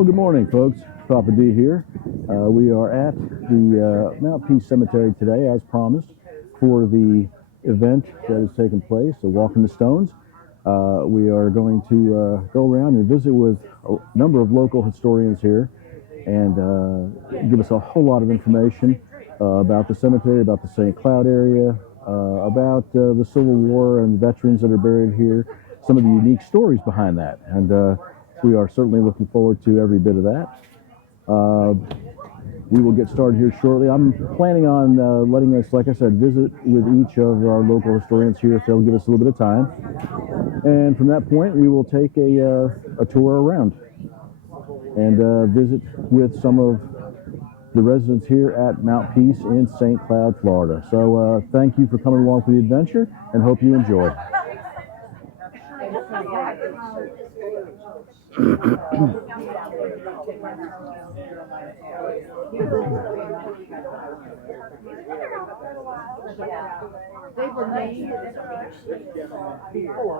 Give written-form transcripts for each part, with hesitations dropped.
Well, good morning, folks. Papa D here. We are at the Mount Peace Cemetery today, as promised, for the event that is taking place, a Walk in the Stones. We are going to go around and visit with a number of local historians here and give us a whole lot of information about the cemetery, about the St. Cloud area, about the Civil War and veterans that are buried here, some of the unique stories behind that. And we are certainly looking forward to every bit of that. We will get started here shortly. I'm planning on letting us, like I said, visit with each of our local historians here if they'll give us a little bit of time. And from that point, we will take a tour around and visit with some of the residents here at Mount Peace in St. Cloud, Florida. So thank you for coming along for the adventure and hope you enjoy.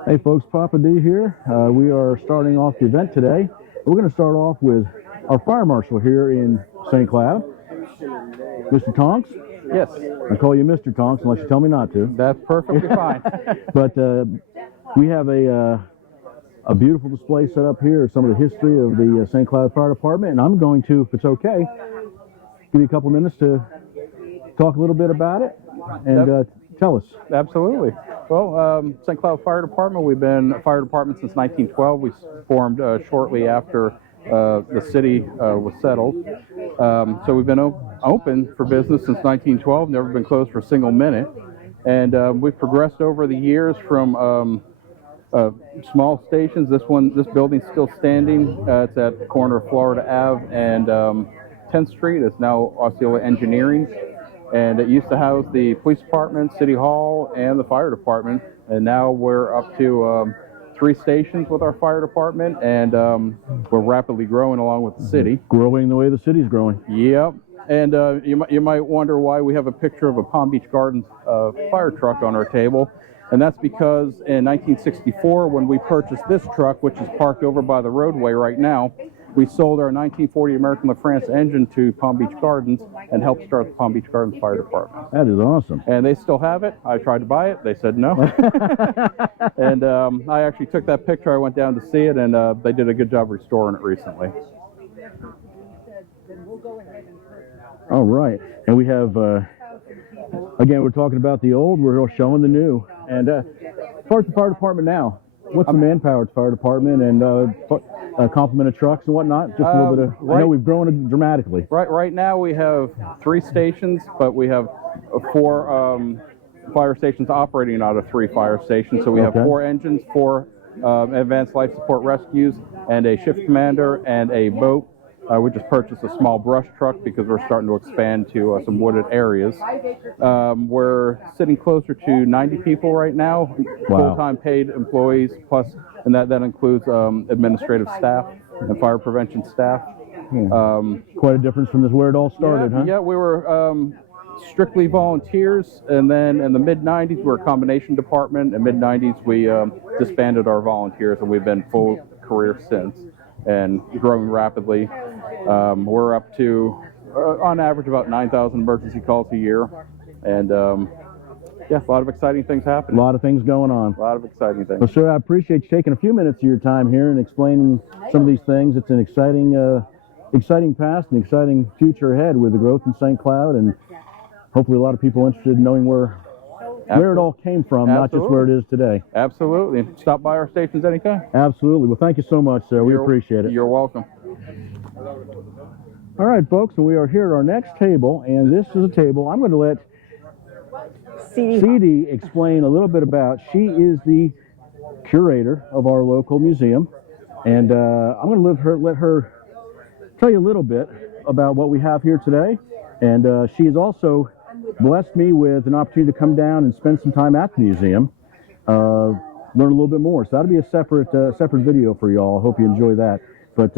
Hey folks, Papa D here. We are starting off the event today. We're going to start off with our fire marshal here in St. Cloud, Mr. Tonks. Yes. I call you Mr. Tonks unless you tell me not to. That's perfectly fine. But we have a beautiful display set up here of some of the history of the St. Cloud Fire Department, and I'm going to, if it's okay, give you a couple minutes to talk a little bit about it and tell us. Absolutely. Well, St. Cloud Fire Department, we've been a fire department since 1912. We formed shortly after the city was settled. So we've been open for business since 1912, never been closed for a single minute. And we've progressed over the years from small stations. This building's still standing. It's at the corner of Florida Ave and 10th Street. It's now Osceola Engineering. And it used to house the police department, city hall, and the fire department. And now we're up to 3 stations with our fire department, and we're rapidly growing along with the city. Growing the way the city's growing. Yep. And you might wonder why we have a picture of a Palm Beach Gardens fire truck on our table. And that's because in 1964, when we purchased this truck, which is parked over by the roadway right now, we sold our 1940 American LaFrance engine to Palm Beach Gardens and helped start the Palm Beach Gardens Fire Department. That is awesome. And they still have it. I tried to buy it. They said no. And I actually took that picture. I went down to see it, and they did a good job restoring it recently. All right. And we have, again, we're talking about the old. We're showing the new. And as far as the fire department now, what's the manpower at the fire department and complement of trucks and whatnot? Just a little bit of, I know we've grown dramatically. Right now we have 3 stations, but we have 4 fire stations operating out of 3 fire stations. So we have 4 engines, 4 advanced life support rescues, and a shift commander and a boat. We just purchased a small brush truck because we're starting to expand to some wooded areas. We're sitting closer to 90 people right now, full-time paid employees, plus, and that includes administrative staff and fire prevention staff. Quite a difference from where it all started, huh? Yeah, we were strictly volunteers, and then in the mid-90s, we were a combination department. In mid-90s, we disbanded our volunteers, and we've been full career since, and growing rapidly. We're up to, on average, about 9,000 emergency calls a year, and yeah, a lot of exciting things happening. A lot of things going on. A lot of exciting things. Well, sir, I appreciate you taking a few minutes of your time here and explaining some of these things. It's an exciting past and exciting future ahead with the growth in St. Cloud, and hopefully a lot of people interested in knowing where it all came from, not just where it is today. Absolutely. Stop by our stations anytime. Absolutely. Well, thank you so much, sir. We appreciate it. You're welcome. All right, folks, and we are here at our next table, and this is a table I'm going to let CD explain a little bit about. She is the curator of our local museum, and I'm going to let her tell you a little bit about what we have here today. And she has also blessed me with an opportunity to come down and spend some time at the museum, learn a little bit more. So that'll be a separate video for y'all. I hope you enjoy that. But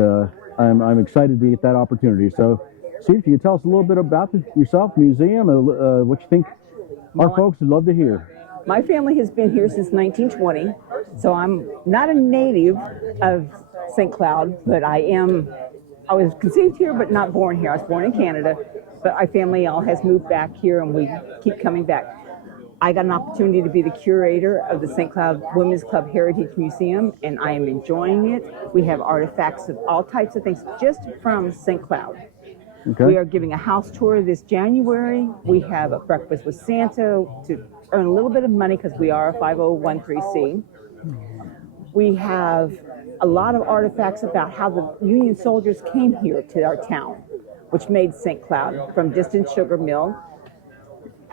I'm excited to get that opportunity. So, see if you can tell us a little bit about yourself, the museum, what you think our folks would love to hear. My family has been here since 1920, so I'm not a native of St. Cloud, but I am I was conceived here, but not born here. I was born in Canada, but our family all has moved back here, and we keep coming back. I got an opportunity to be the curator of the St. Cloud Women's Club Heritage Museum, and I am enjoying it. We have artifacts of all types of things just from St. Cloud. Okay. We are giving a house tour this January. We have a breakfast with Santa to earn a little bit of money because we are a 501c. We have a lot of artifacts about how the Union soldiers came here to our town, which made St. Cloud from distant sugar mill.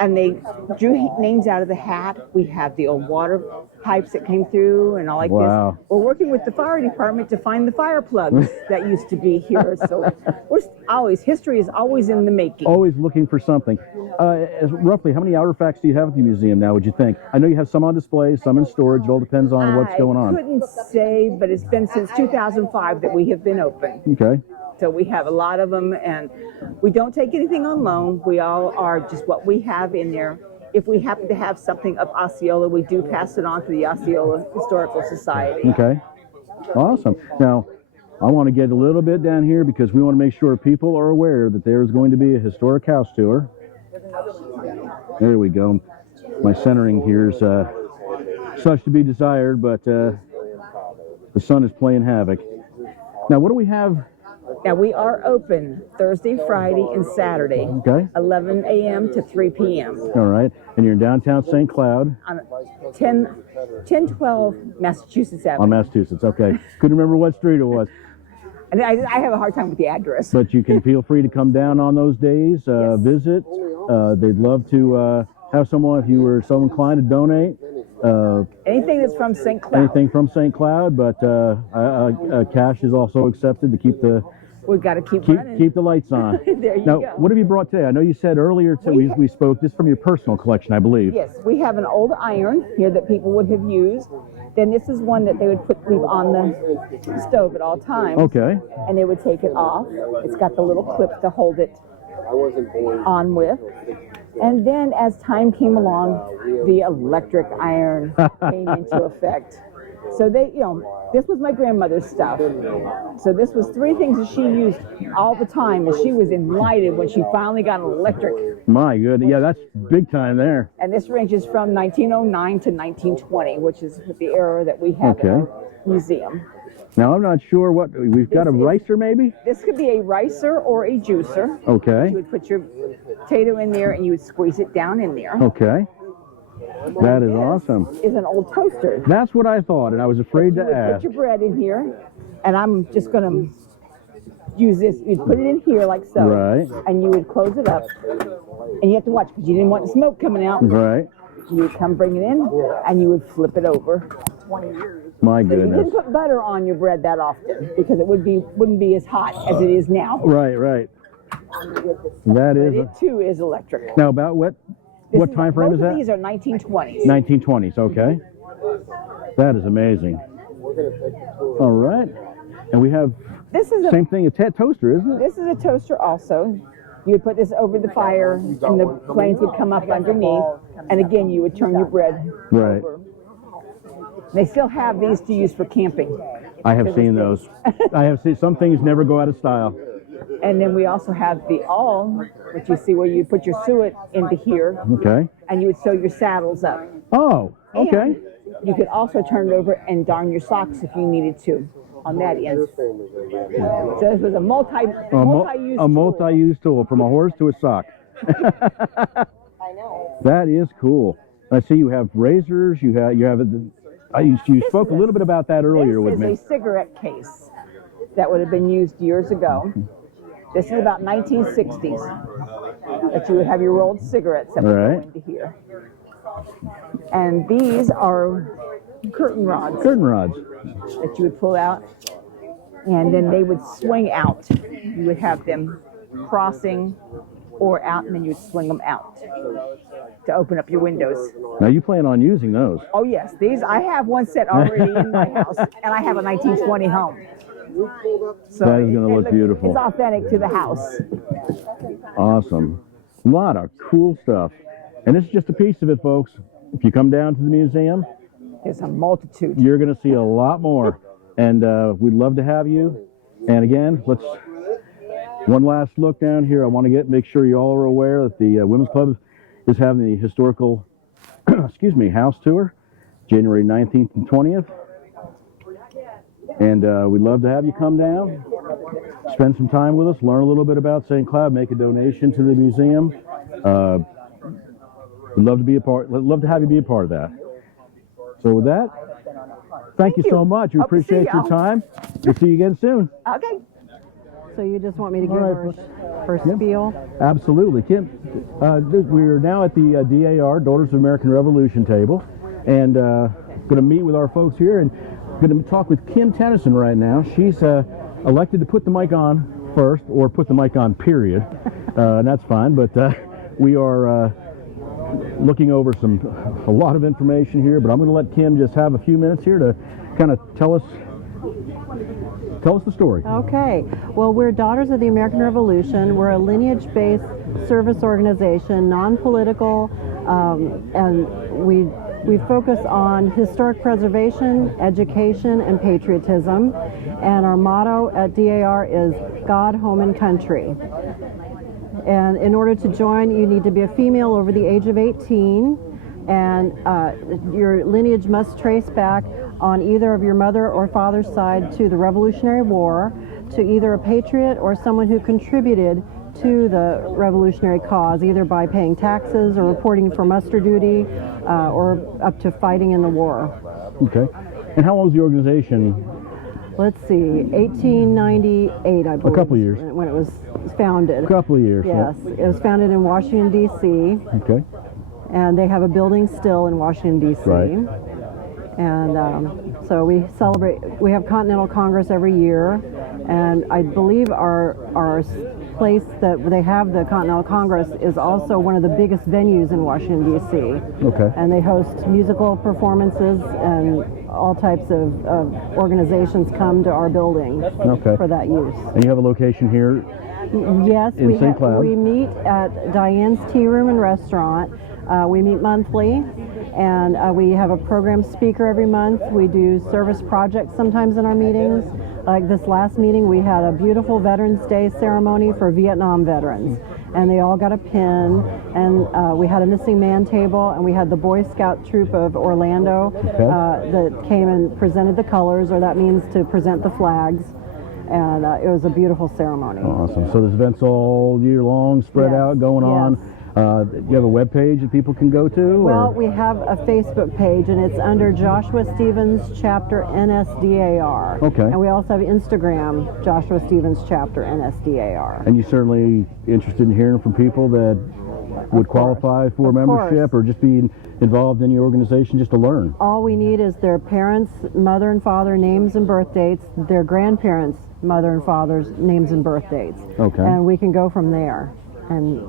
And they drew names out of the hat. We have the old water pipes that came through and all like Wow. this. We're working with the fire department to find the fire plugs that used to be here. So history is always in the making. Always looking for something. Roughly, how many artifacts do you have at the museum now, would you think? I know you have some on display, some in storage. It all depends on what's going I on. couldn't say, but it's been since 2005 that we have been open. Okay. So we have a lot of them, and we don't take anything on loan. We all are just what we have in there. If we happen to have something of Osceola, we do pass it on to the Osceola Historical Society. Okay. Awesome. Now, I want to get a little bit down here because we want to make sure people are aware that there's going to be a historic house tour. There we go. My centering here is such to be desired, but the sun is playing havoc. Now, what do we have? Now, we are open Thursday, Friday, and Saturday, Okay. 11 a.m. to 3 p.m. All right. And you're in downtown St. Cloud on 1012 Massachusetts on Avenue. Massachusetts. Okay. Couldn't remember what street it was. And I have a hard time with the address. But you can feel free to come down on those days, Yes. visit. They'd love to have someone, if you were so inclined, to donate. Anything that's from St. Cloud. Anything from St. Cloud, but cash is also accepted to keep the We've got to keep running. keep the lights on. There you Now, go. what have you brought today? I know you said earlier we spoke this from your personal collection, I believe. Yes, we have an old iron here that people would have used. Then this is one that they would leave on the stove at all times. Okay. And they would take it off. It's got the little clip to hold it on with. And then as time came along, the electric iron came into effect. So this was my grandmother's stuff. So this was three things that she used all the time, and she was enlightened when she finally got an electric. My goodness. Yeah, that's big time there. And this ranges from 1909 to 1920, which is the era that we have in our museum. Now, I'm not sure what, we've got a ricer maybe? This could be a ricer or a juicer. Okay. You would put your potato in there and you would squeeze it down in there. Okay. That is This awesome. is an old toaster. That's what I thought, and I was afraid You to would put ask. your bread in here, and I'm just going to use this. You'd put it in here like so. Right. And you would close it up. And you have to watch because you didn't want the smoke coming out. Right. You would come bring it in, and you would flip it over. My So you goodness. didn't put butter on your bread that often because it wouldn't be as hot as it is now. Right, right. That But is. it too is electric. Now, about what time frame is Both that? of these are 1920s. 1920s, okay. That is amazing. All right. And we have, This is same thing, a toaster, isn't it? This is a toaster also. You would put this over the fire, and the flames would come up underneath. And again, you would turn your bread Right. over. They still have these to use for camping. I have seen those. I have seen, some things never go out of style. And then we also have the awl, which you see where you put your suet into here, Okay. and you would sew your saddles up. Oh, okay. And you could also turn it over and darn your socks if you needed to on that end. So this was a multi-use A multi-use tool, from a horse to a sock. I know. That is cool. I see you have razors. You have you spoke a little bit about that earlier with me. This is a cigarette case that would have been used years ago. This is about 1960s that you would have your rolled cigarettes that would go Right. into here. And these are curtain rods Curtain rods. that you would pull out, and then they would swing out. You would have them crossing or out, and then you would swing them out to open up your windows. Now you plan on using those? Oh yes, these I have one set already in my house, and I have a 1920 home. So That is gonna look beautiful. It's authentic to the house. Awesome. A lot of cool stuff. And this is just a piece of it, folks. If you come down to the museum, There's a multitude. you're going to see a lot more. And we'd love to have you. And again, let's One last look down here. I want to make sure you all are aware that the Women's Club is having the historical, excuse me, house tour, January 19th and 20th. And we'd love to have you come down, spend some time with us, learn a little bit about St. Cloud, make a donation to the museum. We'd love to be a part. Love to have you be a part of that. So with that, thank you so much. We Hope to see appreciate your y'all. time. We'll see you again soon. Okay. So you just want me to give All her right. her spiel? Absolutely, Kim. We're now at the DAR, Daughters of American Revolution table, and going to meet with our folks here, and going to talk with Kim Tennyson right now. She's elected to put the mic on first, or put the mic on, period. And that's fine, but we are looking over a lot of information here, but I'm going to let Kim just have a few minutes here to kind of tell us the story. Okay. Well, we're Daughters of the American Revolution. We're a lineage-based service organization, non-political, and we focus on historic preservation, education, and patriotism. And our motto at DAR is God, Home, and Country. And in order to join, you need to be a female over the age of 18, and your lineage must trace back on either of your mother or father's side to the Revolutionary War, to either a patriot or someone who contributed to the revolutionary cause, either by paying taxes or reporting for muster duty, or up to fighting in the war. Okay. And how long was the organization? Let's see, 1898, I believe. A couple years. When it was founded. A couple of years. Yes, it was founded in Washington, D.C., Okay. and they have a building still in Washington, D.C. Right. And so we celebrate, we have Continental Congress every year, and I believe our place that they have the Continental Congress is also one of the biggest venues in Washington, D.C. Okay. And they host musical performances, and all types of organizations come to our building Okay. for that use. And you have a location here. Yes, In St. Cloud? we meet at Diane's Tea Room and Restaurant. We meet monthly, and we have a program speaker every month. We do service projects sometimes in our meetings. Like this last meeting, we had a beautiful Veterans Day ceremony for Vietnam veterans, and they all got a pin, and we had a missing man table, and we had the Boy Scout troop of Orlando that came and presented the colors, or that means to present the flags. And it was a beautiful ceremony. Awesome. So there's events all year long, spread Yes, out, going on. yes. Do you have a web page that people can go to? Well, or? we have a Facebook page, and it's under Joshua Stevens Chapter NSDAR. Okay. And we also have Instagram, Joshua Stevens Chapter NSDAR. And you certainly interested in hearing from people that would qualify for Of membership, course. or just being involved in your organization just to learn? All we need is their parents' mother and father names and birth dates, their grandparents' mother and father's names and birth dates. Okay. And we can go from there and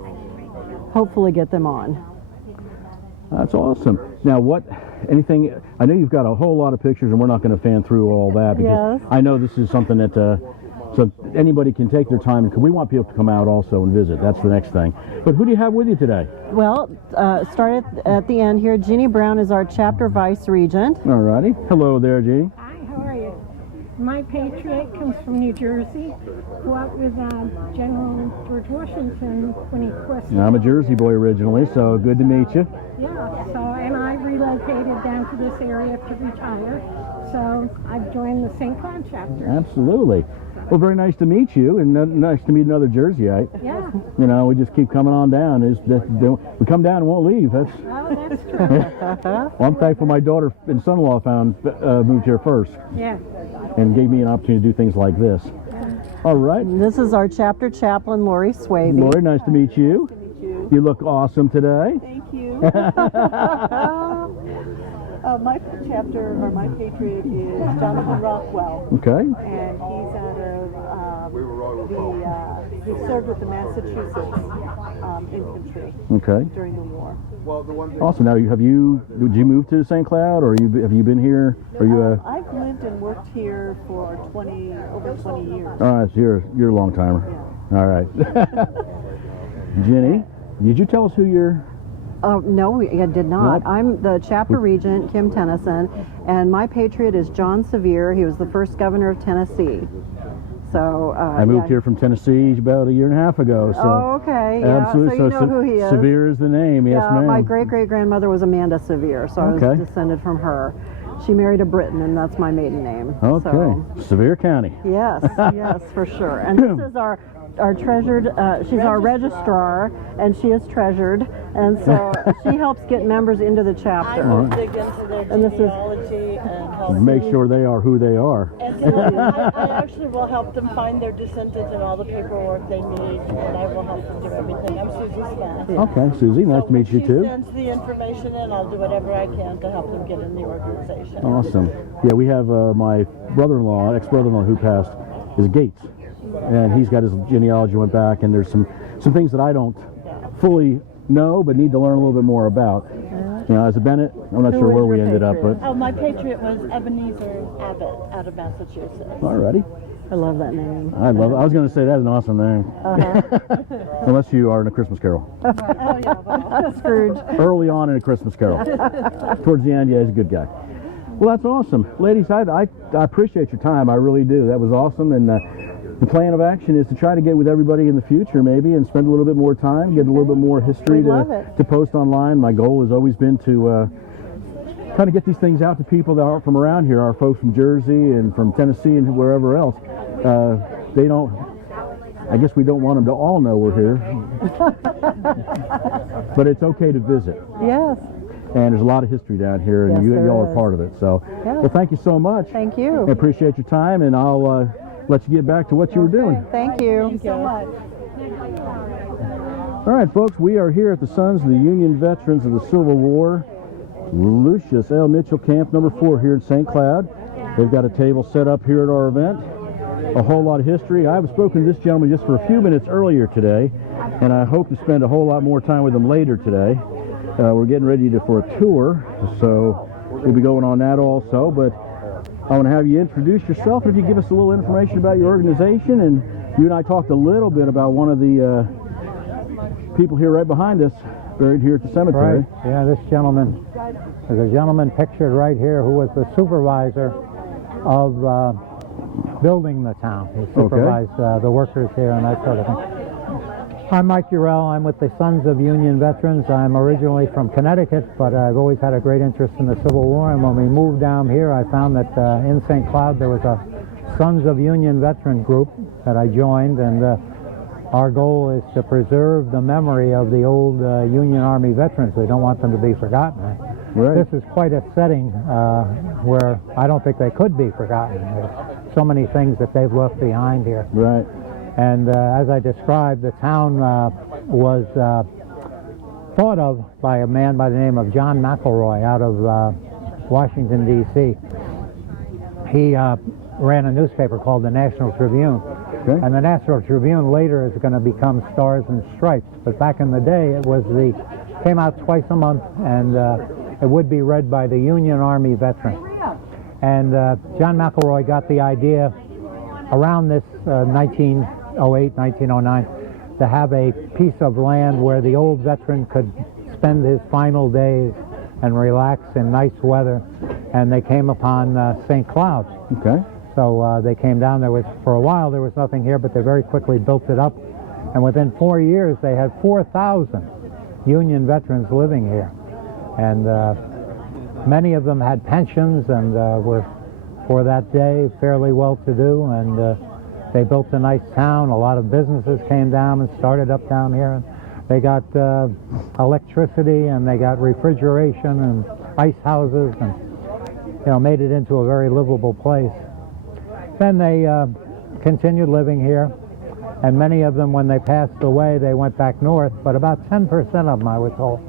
hopefully get them on. That's awesome. Now, anything, I know you've got a whole lot of pictures, and we're not going to fan through all that, because Yes. I know this is something that, so anybody can take their time, because we want people to come out also and visit. That's the next thing. But who do you have with you today? Well, start at the end here. Jeannie Brown is our chapter vice regent. All righty. Hello there, Jeannie. Hi, how are you? My patriot comes from New Jersey. Grew up with General George Washington when he quested. I'm a Jersey boy originally, so good to meet you. Yeah, so, and I relocated down to this area to retire. So I've joined the St. Cloud chapter. Absolutely. Well, very nice to meet you, and nice to meet another Jerseyite. Yeah, You know, we just keep coming on down. We come down and won't leave. That's, oh, that's true. well, I'm thankful my daughter and son-in-law moved here first Yeah. and gave me an opportunity to do things like this. All right. This is our chapter chaplain, Lori Swaby. Lori, nice to meet you. You look awesome today. Thank you. My chapter, or my patriot, is Jonathan Rockwell, Okay. and he's out of he served with the Massachusetts infantry Okay. during the war. Awesome. Now, did you move to St. Cloud, or have you been here? Are you I've lived and worked here for over 20 years. all right, so you're a long timer. All right. Jenny, did you tell us who you're? No, I did not. Nope. I'm the chapter regent, Kim Tennyson, and my patriot is John Sevier. He was the first governor of Tennessee. So I moved yeah. here from Tennessee about a year and a half ago. So Oh, okay. Yeah. absolutely. So you know who he is. Sevier is the name. Yes, Yeah, ma'am. my great-great-grandmother was Amanda Sevier, so I was Okay. descended from her. She married a Briton, and that's my maiden name. Okay. So, Sevier County. yes, yes, for sure. And this is our treasured, she's our registrar, and she is treasured, and so she helps get members into the I chapter. will dig into their And this is- genealogy and help Make sure they are who they are. And I actually will help them find their descendants and all the paperwork they need, and I will help them do everything. I'm Susie Smith. Okay, Susie, nice to meet you She too. sends the information in, I'll do whatever I can to help them get in the organization. Awesome. Yeah, we have my brother-in-law, ex-brother-in-law who passed, is Gates, and he's got his genealogy went back, and there's some things that I don't fully know, but need to learn a little bit more about. You know, as a Bennett, I'm not Who sure was where we your ended up, patriot? but Oh, my patriot was Ebenezer Abbott out of Massachusetts. alrighty. I love that name. I love it. I was going to say that's an awesome name. Uh-huh. Unless you are in A Christmas Carol. Oh, yeah, well, Scrooge. Early on in A Christmas Carol. Towards the end, yeah, he's a good guy. Well, that's awesome. Ladies, I appreciate your time. I really do. That was awesome. And the plan of action is to try to get with everybody in the future maybe and spend a little bit more time, get a little bit more history We'd love it. to post online. My goal has always been to kind of get these things out to people that aren't from around here, our folks from Jersey and from Tennessee and wherever else. They don't, I guess we don't want them to all know we're here. But it's okay to visit. Yes. And there's a lot of history down here, and Yes, there y'all are is. part of it. So, Yeah. well, thank you so much. Thank I you. appreciate your time, and I'll let you get back to what you were doing. Thank you. thank you so much. All right, folks, we are here at the Sons of the Union Veterans of the Civil War, Lucius L. Mitchell Camp number 4 here in St. Cloud. They've got a table set up here at our event. A whole lot of history. I've spoken to this gentleman just for a few minutes earlier today, and I hope to spend a whole lot more time with him later today. We're getting ready for a tour, so we'll be going on that also. But I want to have you introduce yourself. If you give us a little information about your organization, and you and I talked a little bit about one of the people here right behind us, buried here at the cemetery. Right. Yeah, this gentleman, there's a gentleman pictured right here who was the supervisor of building the town. He supervised the workers here and that sort of thing. I'm Mike Urell. I'm with the Sons of Union Veterans. I'm originally from Connecticut, but I've always had a great interest in the Civil War. And when we moved down here, I found that in St. Cloud there was a Sons of Union Veteran group that I joined, and our goal is to preserve the memory of the old Union Army veterans. We don't want them to be forgotten. Right. This is quite a setting where I don't think they could be forgotten. There's so many things that they've left behind here. Right. And as I described, the town was thought of by a man by the name of John McElroy out of Washington, D.C. He ran a newspaper called the National Tribune. Okay. And the National Tribune later is going to become Stars and Stripes. But back in the day, it was came out twice a month, and it would be read by the Union Army veteran. And John McElroy got the idea around this 1908, 1909, to have a piece of land where the old veteran could spend his final days and relax in nice weather. And they came upon St. Cloud. Okay. So they came down. For a while there was nothing here, but they very quickly built it up. And within 4 years, they had 4,000 Union veterans living here. And many of them had pensions and were, for that day, fairly well-to-do. And they built a nice town. A lot of businesses came down and started up down here. And they got electricity, and they got refrigeration and ice houses, and made it into a very livable place. Then they continued living here, and many of them, when they passed away, they went back north, but about 10% of them, I was told,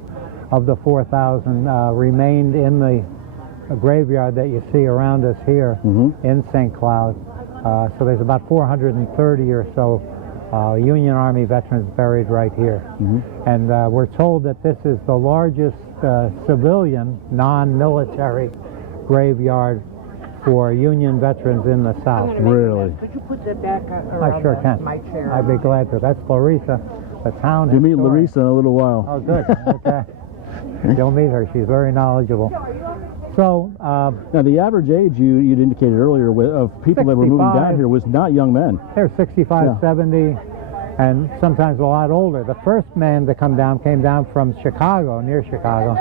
of the 4,000 remained in the graveyard that you see around us here in St. Cloud. So there's about 430 or so Union Army veterans buried right here. And we're told that this is the largest civilian, non-military graveyard for Union veterans in the South. Really? Could you put that back around I sure can. my chair? I'd be glad to. That's Larissa, the town You'll meet historian. Larissa in a little while. Oh, good. Okay. You'll meet her. She's very knowledgeable. So Now, the average age you'd indicated earlier of people that were moving 65. down here was not young men. they're 65, Yeah. 70, and sometimes a lot older. The first man to come down came down from Chicago, near Chicago,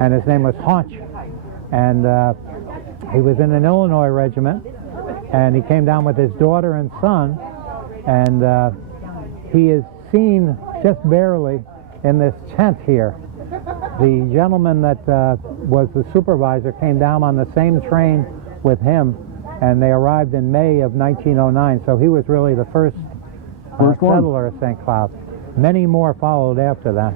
and his name was Haunch. And he was in an Illinois regiment, and he came down with his daughter and son, and he is seen just barely in this tent here. The gentleman that was the supervisor came down on the same train with him, and they arrived in May of 1909, so he was really the first First one. settler of St. Cloud. Many more followed after that.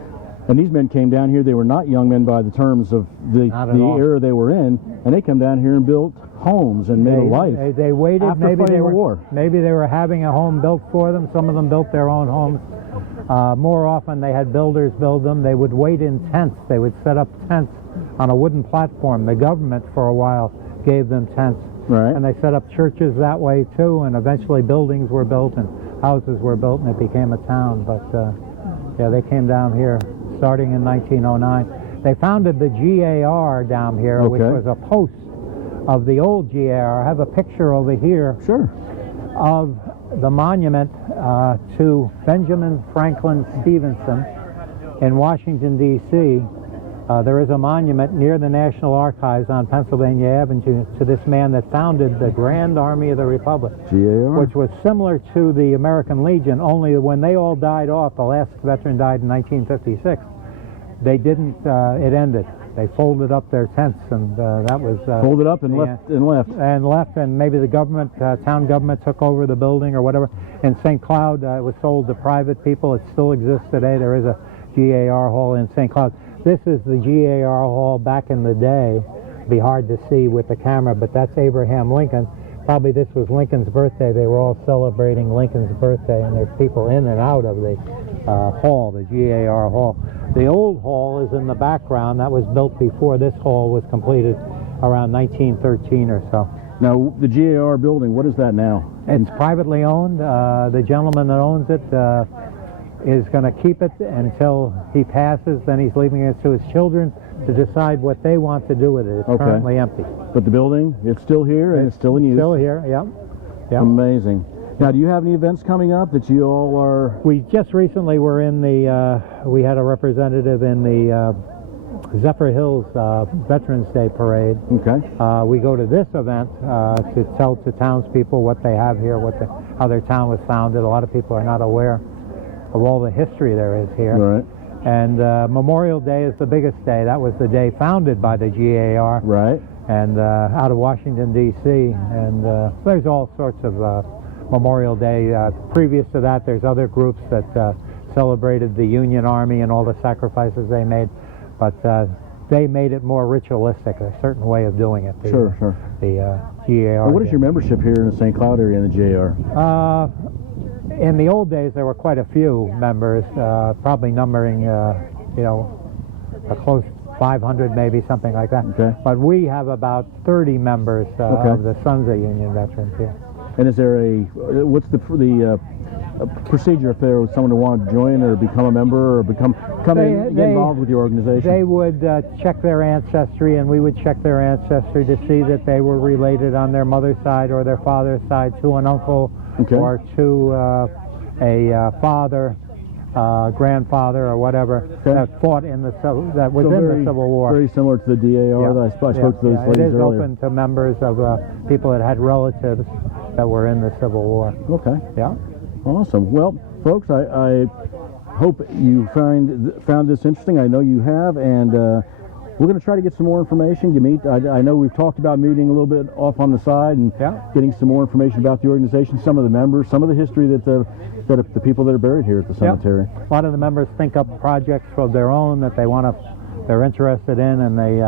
And these men came down here. They were not young men by the terms of the Not at all. era they were in, and they come down here and built homes and made a life. They waited. After Maybe fighting they the were war. Maybe they were having a home built for them. Some of them built their own homes. More often, they had builders build them. They would wait in tents. They would set up tents on a wooden platform. The government, for a while, gave them tents, Right. and they set up churches that way too. And eventually, buildings were built and houses were built, and it became a town. But yeah, they came down here starting in 1909. They founded the GAR down here, which Okay. was a post of the old GAR. I have a picture over here Sure. of the monument to Benjamin Franklin Stevenson in Washington, D.C. There is a monument near the National Archives on Pennsylvania Avenue to this man that founded the Grand Army of the Republic, GAR. which was similar to the American Legion, only when they all died off, the last veteran died in 1956, they didn't, it ended. They folded up their tents, and that was... Folded up and yeah. left. And maybe the government, town government took over the building or whatever. In St. Cloud, it was sold to private people. It still exists today. There is a GAR hall in St. Cloud. This is the GAR hall back in the day. It'd be hard to see with the camera, but that's Abraham Lincoln. Probably this was Lincoln's birthday. They were all celebrating Lincoln's birthday, and there's people in and out of the hall, the GAR hall. The old hall is in the background. That was built before this hall was completed around 1913 or so. Now, the GAR building, what is that now? It's privately owned. The gentleman that owns it is going to keep it until he passes. Then he's leaving it to his children to decide what they want to do with it. It's Okay. currently empty. But the building, it's still here and it's still in use. Still here, yeah. Yeah. Amazing. Now, do you have any events coming up that you all are... We just recently were in the, we had a representative in the Zephyr Hills Veterans Day Parade. Okay. We go to this event to tell to townspeople what they have here, how their town was founded. A lot of people are not aware of all the history there is here. Right. And Memorial Day is the biggest day. That was the day founded by the GAR. Right. And out of Washington, D.C. And there's all sorts of Memorial Day. Previous to that, there's other groups that celebrated the Union Army and all the sacrifices they made. But they made it more ritualistic, a certain way of doing it. Sure. The GAR. Well, what is your membership here in the St. Cloud area in the GAR? In the old days, there were quite a few members, probably numbering, a close 500, maybe something like that. Okay. But we have about 30 members of the Sons of Union Veterans here. And is there what's the procedure if there was someone who wanted to join or become a member or get involved with your organization? They would check their ancestry, and we would check their ancestry to see that they were related on their mother's side or their father's side to an uncle or to a father, grandfather, or whatever that fought in the that was in the Civil War. Very similar to the DAR that I spoke to those ladies It is earlier. open to members of people that had relatives that were in the Civil War. Okay. Yeah. Awesome. Well, folks, I hope you found this interesting. I know you have, and we're going to try to get some more information. I know we've talked about meeting a little bit off on the side and getting some more information about the organization, some of the members, some of the history that the people that are buried here at the cemetery. A lot of the members think up projects of their own that they're interested in, and they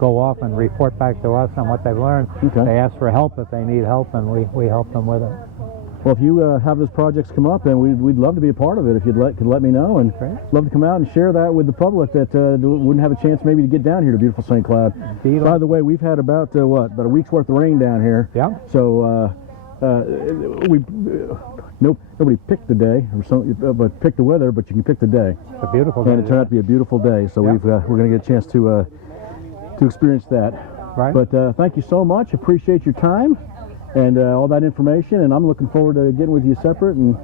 go off and report back to us on what they've learned. Okay. They ask for help if they need help, and we help them with it. Well, if you have those projects come up, then we'd love to be a part of it. If could let me know, and love to come out and share that with the public that wouldn't have a chance maybe to get down here to beautiful St. Cloud. By the way, we've had about a week's worth of rain down here. Yeah. So nobody picked the day, but picked the weather. But you can pick the day. It's a beautiful day. And it turned out to be a beautiful day. So we're going to get a chance to experience that. Right. But thank you so much. Appreciate your time and all that information. And I'm looking forward to getting with you separate and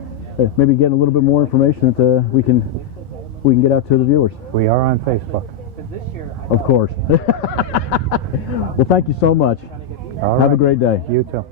maybe getting a little bit more information that we can get out to the viewers. We are on Facebook. Of course. Well, thank you so much. All Have right. a great day. You too.